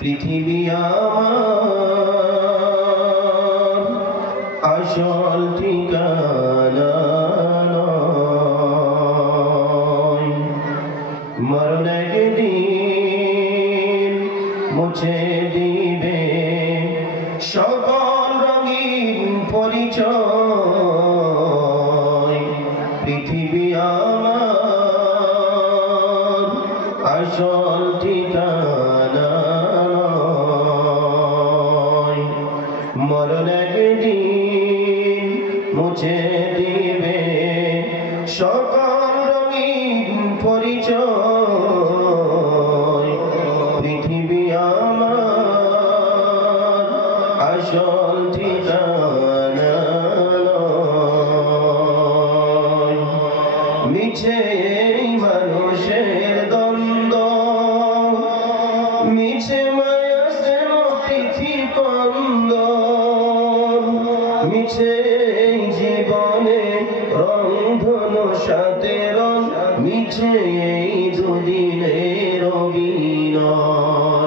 পৃথিবী আমার আসল ঠিকানা নয়। মরণ একদিন মুছে দিবে সকল রঙিন পরিচয়। পৃথিবী আমার আসল ঠিকানা নয়। মরণ একদিন মুছে দিবে সকল রঙিন পরিচয়। পৃথিবী আমার আসল ঠিকানা নয়। মিছে এই মানুষের দ্বন্দ্ব, মিছে মায়া যেন পৃথিবন্দ, মিছে এই জীবনে রংধন সাথে রং, মিছে এই দুদিনের অভিনয়।